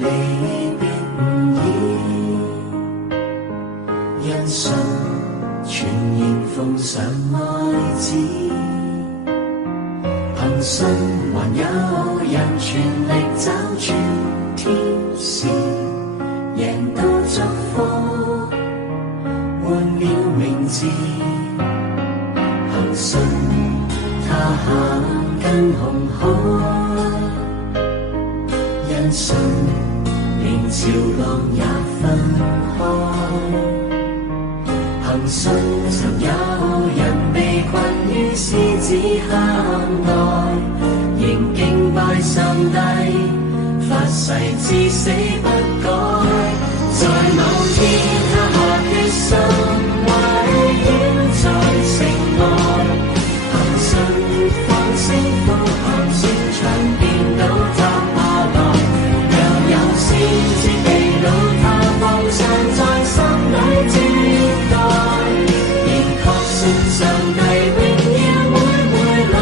離別無意，因信全然奉上愛子，憑信還有人全力找住天使，贏到祝福，換了名字，憑信他行近紅海，因信連潮浪也分開，憑信曾有人被困於獅子坑內，仍敬拜上帝，發誓至死不改。在某天他下決心圍繞在城外，憑信放聲呼喊，宣傳變到他下來，若有先知被擄，他放上在心裏接待，仍確信上帝永遠會回來。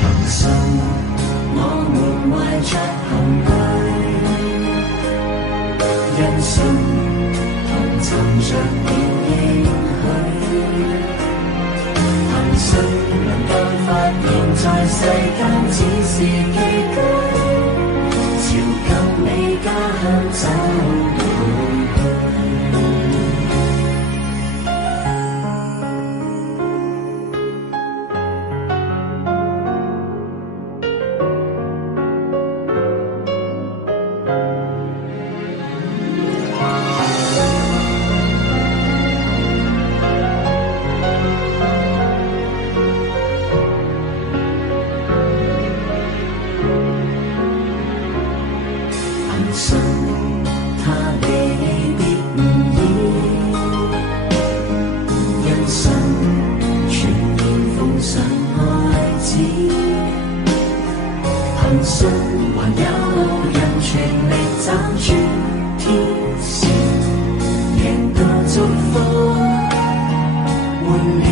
憑信我們懷着憑據，因信同尋着便應許，憑信能夠發現在世間只是寄居，朝救你家鄉走回去。憑信他離別無意，因信全然奉上愛子，憑信還有人全力找住天使，贏到祝福，換了